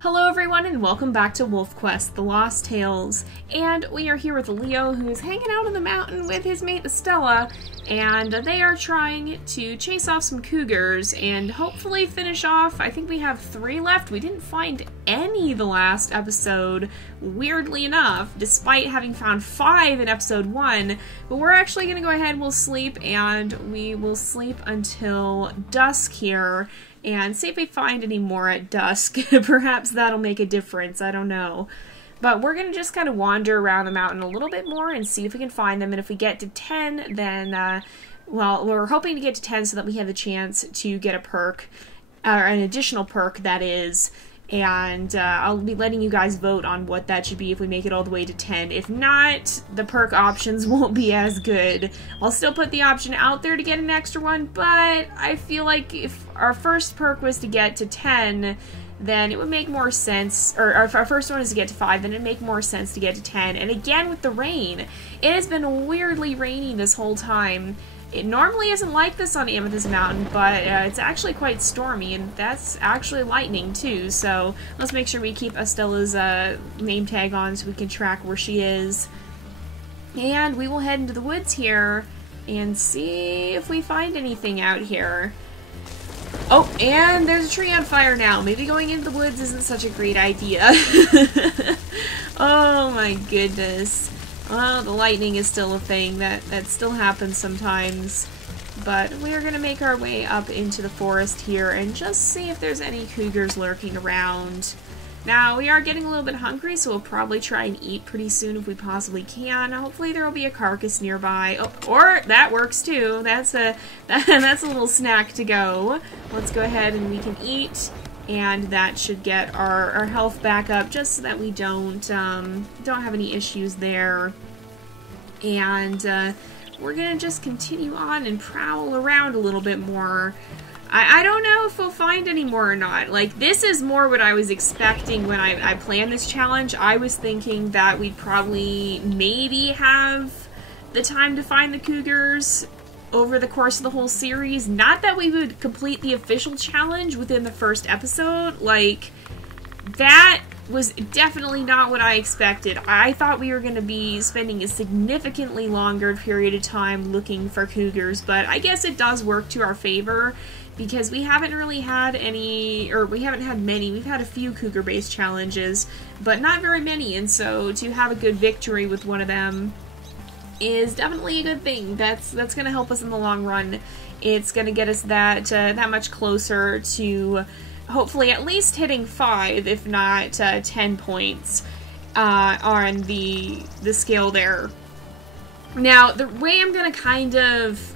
Hello everyone and welcome back to WolfQuest, The Lost Tales, and we are here with Leo, who's hanging out on the mountain with his mate Estella, and they are trying to chase off some cougars and hopefully finish off. I think we have 3 left. We didn't find any the last episode, weirdly enough, despite having found 5 in episode 1, but we're actually going to go ahead, we'll sleep, and we will sleep until dusk here. And see if we find any more at dusk. Perhaps that'll make a difference, I don't know. But we're going to just kind of wander around the mountain a little bit more and see if we can find them. And if we get to 10, then, well, we're hoping to get to 10 so that we have the chance to get a perk, or an additional perk, that is. And I'll be letting you guys vote on what that should be if we make it all the way to 10. If not, the perk options won't be as good. I'll still put the option out there to get an extra one, but I feel like if our first perk was to get to 10, then it would make more sense, or if our first one is to get to 5, then it'd make more sense to get to 10. And again, with the rain, it has been weirdly rainy this whole time. It normally isn't like this on Amethyst Mountain, but it's actually quite stormy, and that's actually lightning too, so let's make sure we keep Estella's name tag on so we can track where she is. And we will head into the woods here and see if we find anything out here. Oh, and there's a tree on fire now. Maybe going into the woods isn't such a great idea. Oh my goodness. Well, the lightning is still a thing. That still happens sometimes. But we're going to make our way up into the forest here and just see if there's any cougars lurking around. Now, we are getting a little bit hungry, so we'll probably try and eat pretty soon if we possibly can. Hopefully there will be a carcass nearby. Oh, or that works too. That's a little snack to go. Let's go ahead and we can eat. And that should get our health back up just so that we don't have any issues there. And we're going to just continue on and prowl around a little bit more. I don't know if we'll find any more or not. Like, this is more what I was expecting when I planned this challenge. I was thinking that we'd probably maybe have the time to find the cougars over the course of the whole series. Not that we would complete the official challenge within the first episode. Like, that was definitely not what I expected. I thought we were going to be spending a significantly longer period of time looking for cougars, but I guess it does work to our favor because we haven't really had any, or we haven't had many. We've had a few cougar-based challenges, but not very many, and so to have a good victory with one of them is definitely a good thing. That's going to help us in the long run. It's going to get us that much closer to hopefully at least hitting 5, if not 10 points on the scale there. Now, the way I'm going to kind of,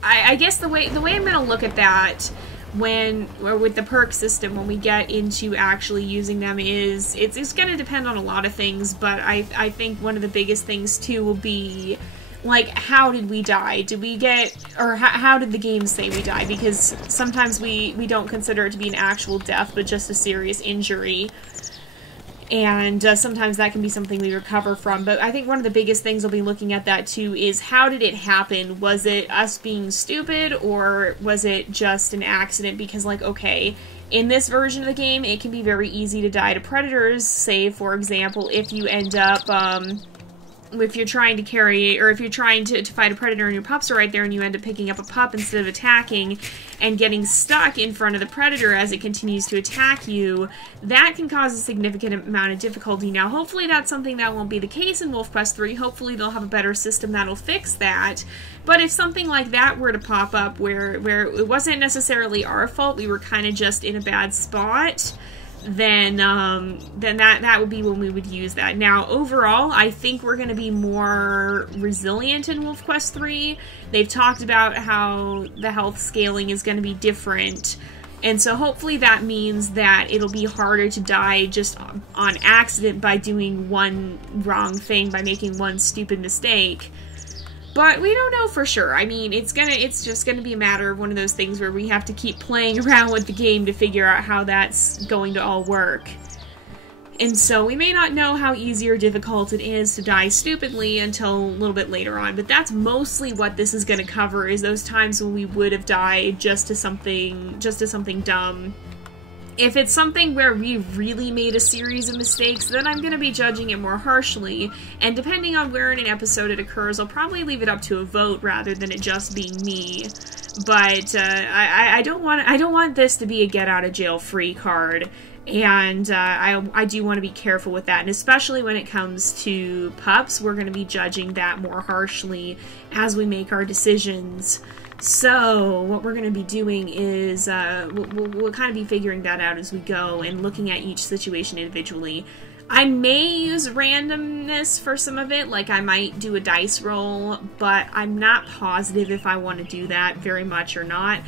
I guess the way I'm going to look at that with the perk system when we get into actually using them is it's going to depend on a lot of things, but I think one of the biggest things too will be like, how did we die? Did we get, or how did the game say we died? Because sometimes we don't consider it to be an actual death, but just a serious injury. And sometimes that can be something we recover from. But I think one of the biggest things we'll be looking at that too is, how did it happen? Was it us being stupid, or was it just an accident? Because, like, okay, in this version of the game, it can be very easy to die to predators. Say, for example, if you end up, if you're trying to carry, or if you're trying to fight a predator and your pups are right there and you end up picking up a pup instead of attacking and getting stuck in front of the predator as it continues to attack you, that can cause a significant amount of difficulty. Now, hopefully that's something that won't be the case in WolfQuest 3. Hopefully they'll have a better system that'll fix that. But if something like that were to pop up where it wasn't necessarily our fault, we were kind of just in a bad spot, then that would be when we would use that. Now, overall, I think we're going to be more resilient in WolfQuest 3. They've talked about how the health scaling is going to be different, and so hopefully that means that it'll be harder to die just on accident by doing one wrong thing, by making one stupid mistake. But we don't know for sure. I mean, it's just gonna be a matter of one of those things where we have to keep playing around with the game to figure out how that's going to all work. And so we may not know how easy or difficult it is to die stupidly until a little bit later on, but that's mostly what this is going to cover, is those times when we would have died just to something dumb. If it's something where we really made a series of mistakes, then I'm going to be judging it more harshly, and depending on where in an episode it occurs, I'll probably leave it up to a vote rather than it just being me. But I don't want this to be a get out of jail free card, and I do want to be careful with that, and especially when it comes to pups, we're going to be judging that more harshly as we make our decisions. So what we're going to be doing is we'll kind of be figuring that out as we go and looking at each situation individually. I may use randomness for some of it, like I might do a dice roll, but I'm not positive if I want to do that very much or not.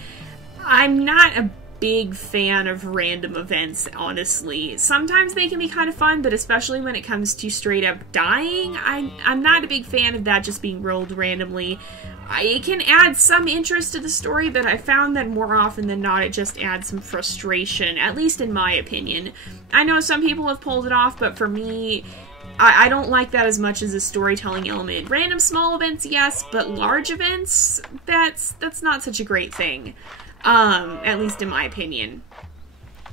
I'm not a big fan of random events, honestly. Sometimes they can be kind of fun, but especially when it comes to straight up dying, I'm not a big fan of that just being rolled randomly. It can add some interest to the story, but I found that more often than not it just adds some frustration, at least in my opinion. I know some people have pulled it off, but for me, I don't like that as much as a storytelling element. Random small events, yes, but large events, that's not such a great thing. At least in my opinion.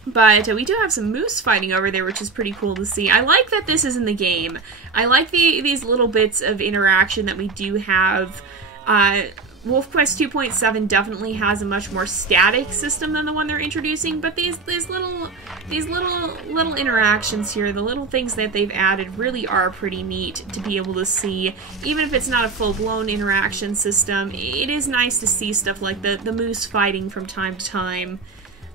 But we do have some moose fighting over there, which is pretty cool to see. I like that this is in the game. I like these little bits of interaction that we do have. WolfQuest 2.7 definitely has a much more static system than the one they're introducing, but these little interactions here, the little things that they've added really are pretty neat to be able to see. Even if it's not a full-blown interaction system, it is nice to see stuff like the moose fighting from time to time.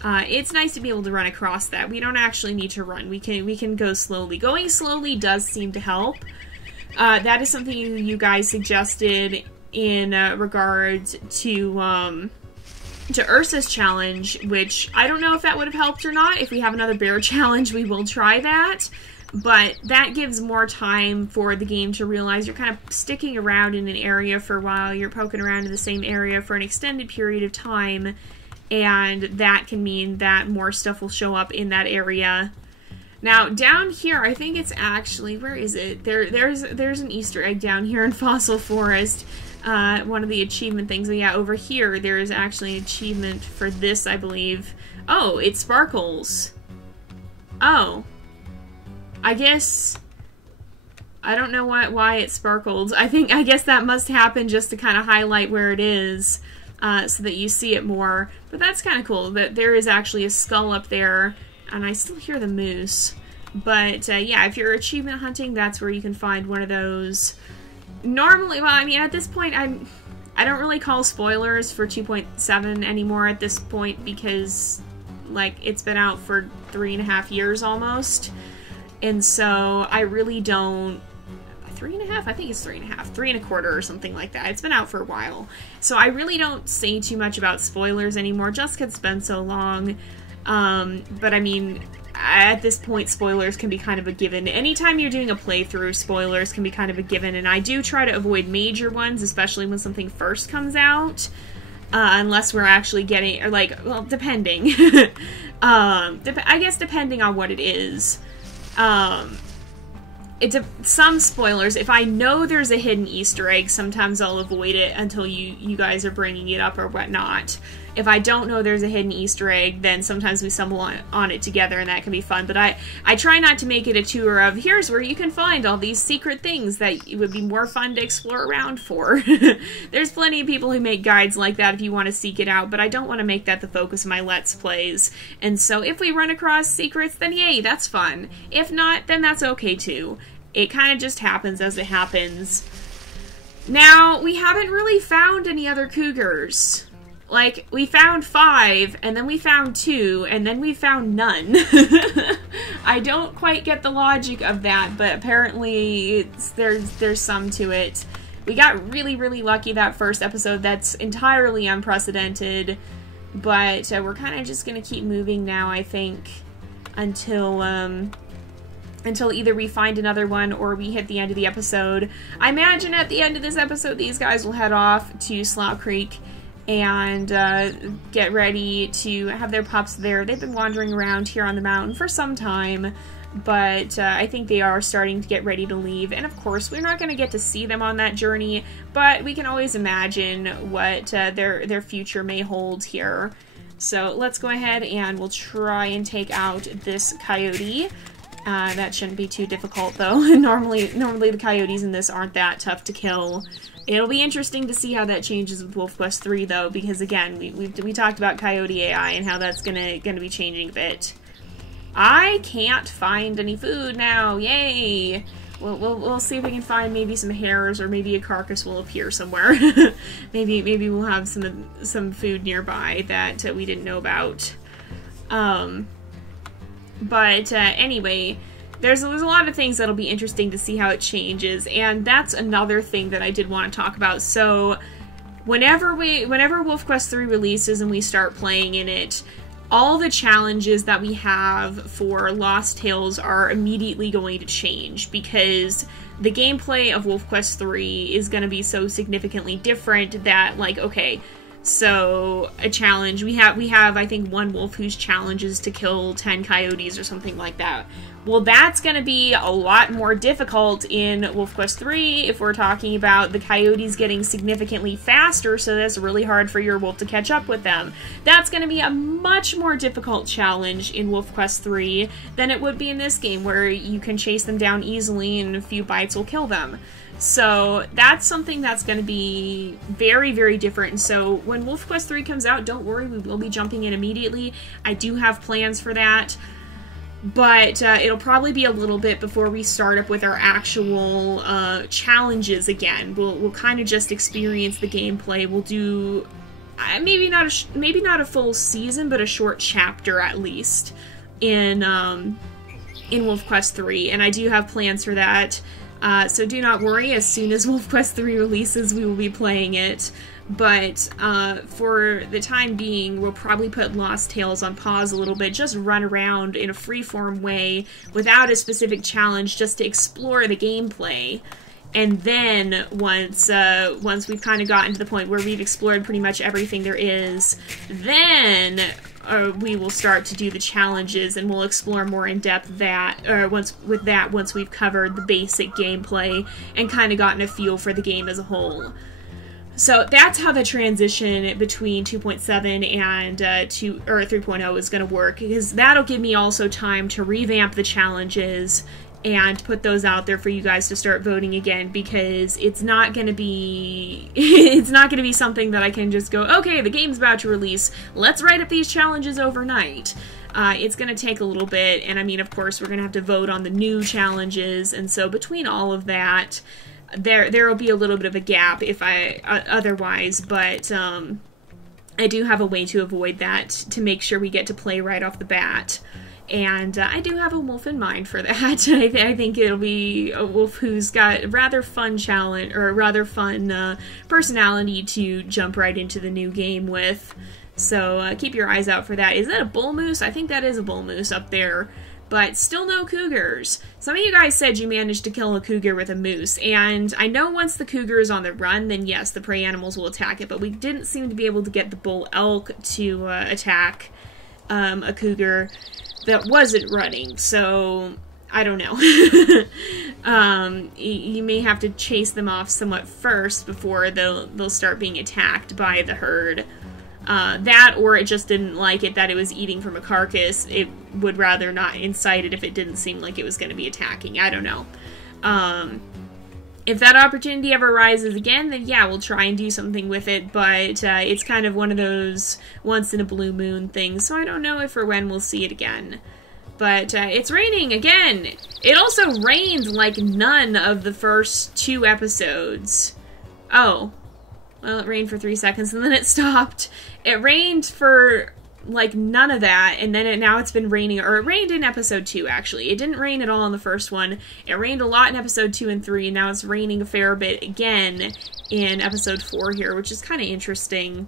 It's nice to be able to run across that. We don't actually need to run. We can go slowly. Going slowly does seem to help. That is something you guys suggested in regards to Ursa's challenge, which I don't know if that would have helped or not. If we have another bear challenge, we will try that. But that gives more time for the game to realize you're kind of sticking around in an area for a while, you're poking around in the same area for an extended period of time, and that can mean that more stuff will show up in that area. Now, down here, I think it's actually, where is it? There's an Easter egg down here in Fossil Forest. One of the achievement things. But yeah, over here, there is actually an achievement for this, I believe. Oh, it sparkles. Oh. I guess, I don't know why it sparkled. I guess that must happen just to kind of highlight where it is, so that you see it more. But that's kind of cool, that there is actually a skull up there, and I still hear the moose. But, yeah, if you're achievement hunting, that's where you can find one of those. Normally, well, I mean, at this point, I don't really call spoilers for 2.7 anymore at this point, because, like, it's been out for 3.5 years almost. And so I really don't, 3.5? I think it's 3.5, 3.25 or something like that. It's been out for a while. So I really don't say too much about spoilers anymore, just because it's been so long. But I mean, at this point, spoilers can be kind of a given. Anytime you're doing a playthrough, spoilers can be kind of a given, and I do try to avoid major ones, especially when something first comes out. Unless we're actually getting, or like, well, depending. I guess depending on what it is. Some spoilers, if I know there's a hidden Easter egg, sometimes I'll avoid it until you guys are bringing it up or whatnot. If I don't know there's a hidden Easter egg, then sometimes we stumble on it together, and that can be fun. But I try not to make it a tour of, here's where you can find all these secret things that it would be more fun to explore around for. There's plenty of people who make guides like that if you want to seek it out, but I don't want to make that the focus of my Let's Plays. And so if we run across secrets, then yay, that's fun. If not, then that's okay too. It kind of just happens as it happens. Now, we haven't really found any other cougars. Like, we found 5, and then we found 2, and then we found none. I don't quite get the logic of that, but apparently there's some to it. We got really, really lucky that first episode. That's entirely unprecedented, but we're kind of just going to keep moving now, I think, until either we find another one or we hit the end of the episode. I imagine at the end of this episode, these guys will head off to Slough Creek and get ready to have their pups there. They've been wandering around here on the mountain for some time, but I think they are starting to get ready to leave. And of course, we're not going to get to see them on that journey, but we can always imagine what their future may hold here. So let's go ahead and we'll try and take out this coyote. That shouldn't be too difficult, though. Normally the coyotes in this aren't that tough to kill. It'll be interesting to see how that changes with WolfQuest 3, though, because again, we talked about coyote AI and how that's gonna be changing a bit. I can't find any food now. Yay! We'll see if we can find maybe some hares or maybe a carcass will appear somewhere. maybe we'll have some food nearby that we didn't know about. Anyway, there's a lot of things that'll be interesting to see how it changes, and that's another thing that I did want to talk about. So whenever WolfQuest 3 releases and we start playing in it, all the challenges that we have for Lost Tales are immediately going to change, because the gameplay of WolfQuest 3 is going to be so significantly different that, like, okay, so a challenge, we have I think one wolf whose challenge is to kill 10 coyotes or something like that. Well, that's going to be a lot more difficult in WolfQuest 3 if we're talking about the coyotes getting significantly faster, so that's really hard for your wolf to catch up with them. That's going to be a much more difficult challenge in WolfQuest 3 than it would be in this game, where you can chase them down easily and a few bites will kill them. So that's something that's going to be very, very different. And so when WolfQuest 3 comes out, don't worry, we will be jumping in immediately. I do have plans for that. But it'll probably be a little bit before we start up with our actual challenges again. We'll kind of just experience the gameplay. We'll do maybe not a full season, but a short chapter at least in WolfQuest 3, and I do have plans for that. So do not worry. As soon as WolfQuest 3 releases, we will be playing it. But for the time being, we'll probably put Lost Tales on pause a little bit, just run around in a freeform way without a specific challenge, just to explore the gameplay. And then once we've kind of gotten to the point where we've explored pretty much everything there is, then we will start to do the challenges, and we'll explore more in depth once we've covered the basic gameplay and kind of gotten a feel for the game as a whole. So that's how the transition between 2.7 and 3.0 is going to work, because that'll give me also time to revamp the challenges and put those out there for you guys to start voting again, because it's not going to be something that I can just go, okay, the game's about to release, let's write up these challenges overnight. It's going to take a little bit, and I mean, of course, we're going to have to vote on the new challenges, and so between all of that, there will be a little bit of a gap if otherwise, but I do have a way to avoid that, to make sure we get to play right off the bat. And I do have a wolf in mind for that. I think it'll be a wolf who's got a rather fun challenge, or a rather fun personality to jump right into the new game with. So keep your eyes out for that. Is that a bull moose? I think that is a bull moose up there. But still no cougars. Some of you guys said you managed to kill a cougar with a moose, and I know once the cougar is on the run, then yes, the prey animals will attack it, but we didn't seem to be able to get the bull elk to attack a cougar that wasn't running, so I don't know. You may have to chase them off somewhat first before they'll start being attacked by the herd. That, or it just didn't like it that it was eating from a carcass. It would rather not incite it if it didn't seem like it was going to be attacking. I don't know. If that opportunity ever arises again, then yeah, we'll try and do something with it, but it's kind of one of those once-in-a-blue moon things, so I don't know if or when we'll see it again. But it's raining again! It also rained like none of the first 2 episodes. Oh. Well, it rained for 3 seconds and then it stopped. It rained for like none of that, and then now it's been raining, or it rained in episode 2 actually. It didn't rain at all in the first one. It rained a lot in episode 2 and 3, and now it's raining a fair bit again in episode 4 here, which is kind of interesting.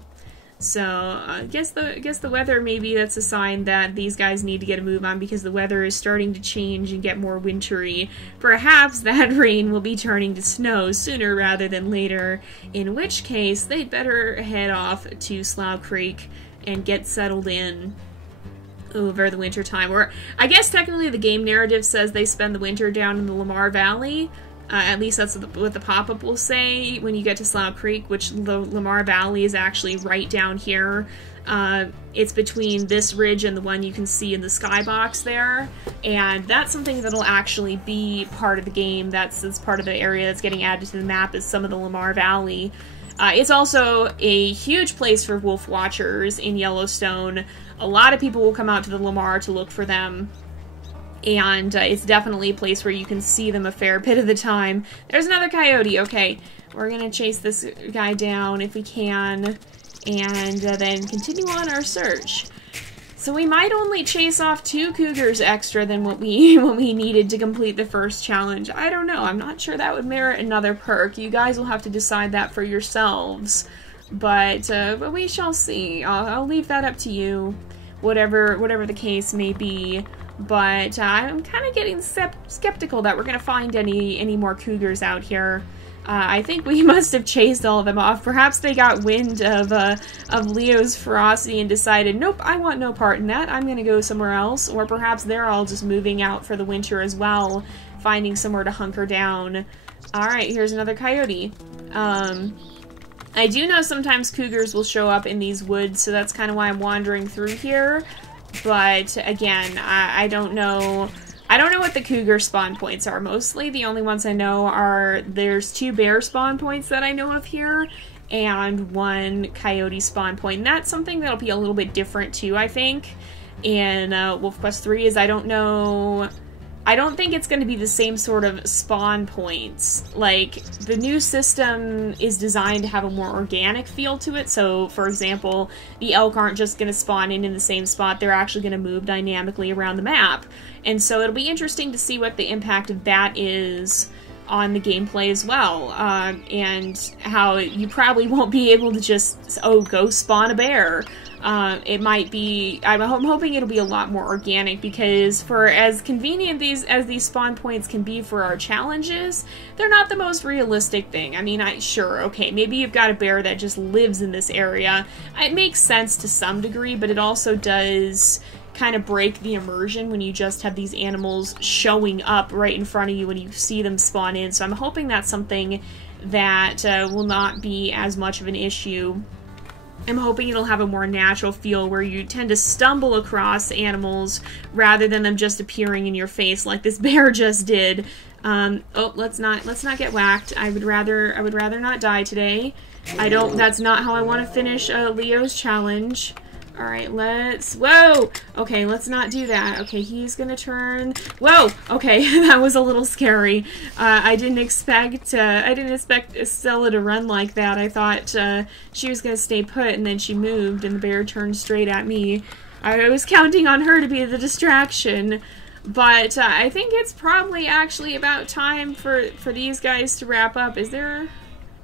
So I guess the weather, maybe that's a sign that these guys need to get a move on, because the weather is starting to change and get more wintry. Perhaps that rain will be turning to snow sooner rather than later, in which case they'd better head off to Slough Creek and get settled in over the winter time. Or I guess technically the game narrative says they spend the winter down in the Lamar Valley. At least that's what the pop-up will say when you get to Slough Creek, which the Lamar Valley is actually right down here. It's between this ridge and the one you can see in the skybox there, and that's something that'll actually be part of the game. That's part of the area that's getting added to the map, is some of the Lamar Valley. It's also a huge place for wolf watchers in Yellowstone. A lot of people will come out to the Lamar to look for them. And it's definitely a place where you can see them a fair bit of the time. There's another coyote. Okay, we're gonna chase this guy down if we can, and then continue on our search. So we might only chase off 2 cougars extra than what we needed to complete the first challenge. I don't know. I'm not sure that would merit another perk. You guys will have to decide that for yourselves. But we shall see. I'll leave that up to you, whatever the case may be. But I'm kind of getting skeptical that we're going to find any more cougars out here. I think we must have chased all of them off. Perhaps they got wind of Leo's ferocity and decided, nope, I want no part in that. I'm going to go somewhere else. Or perhaps they're all just moving out for the winter as well, finding somewhere to hunker down. Alright, here's another coyote. I do know sometimes cougars will show up in these woods, so that's kind of why I'm wandering through here. But again, I don't know. I don't know what the cougar spawn points are. Mostly the only ones I know are, there's 2 bear spawn points that I know of here, and 1 coyote spawn point. And that's something that'll be a little bit different too, I think, in WolfQuest 3, is I don't know. I don't think it's going to be the same sort of spawn points. Like, the new system is designed to have a more organic feel to it. So, for example, the elk aren't just going to spawn in the same spot. They're actually going to move dynamically around the map. And so it'll be interesting to see what the impact of that is on the gameplay as well. And how you probably won't be able to just, oh, go spawn a bear. It might be, I'm hoping it'll be a lot more organic, because for as convenient as these spawn points can be for our challenges, they're not the most realistic thing. I mean, sure, okay, maybe you've got a bear that just lives in this area. It makes sense to some degree, but it also does kind of break the immersion when you just have these animals showing up right in front of you when you see them spawn in. So I'm hoping that's something that will not be as much of an issue. I'm hoping it'll have a more natural feel where you tend to stumble across animals rather than them just appearing in your face like this bear just did. Oh, let's not get whacked. I would rather not die today. That's not how I want to finish Leo's challenge. Alright, whoa! Okay, let's not do that. Okay, he's gonna turn, whoa! Okay, that was a little scary. I didn't expect Stella to run like that. I thought she was gonna stay put, and then she moved, and the bear turned straight at me. I was counting on her to be the distraction, but I think it's probably actually about time for these guys to wrap up. Am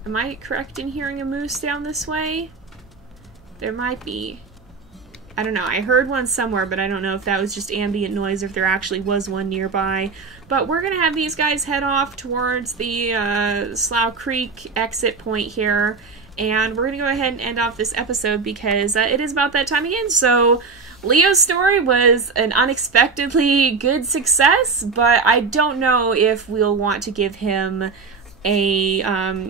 I correct in hearing a moose down this way? There might be. I don't know, I heard one somewhere, but I don't know if that was just ambient noise or if there actually was one nearby. But we're going to have these guys head off towards the Slough Creek exit point here, and we're going to go ahead and end off this episode because it is about that time again. So Leo's story was an unexpectedly good success, but I don't know if we'll want to give him a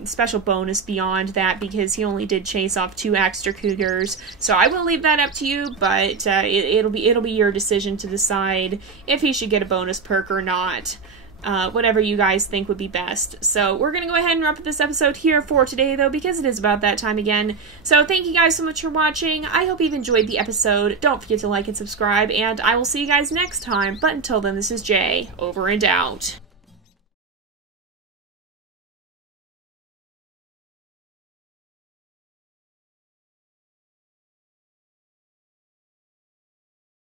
special bonus beyond that, because he only did chase off 2 extra cougars. So I will leave that up to you, but it'll be your decision to decide if he should get a bonus perk or not. Whatever you guys think would be best. So we're gonna go ahead and wrap up this episode here for today, though, because it is about that time again. So thank you guys so much for watching. I hope you've enjoyed the episode. Don't forget to like and subscribe, and I will see you guys next time. But until then, this is Jay, over and out.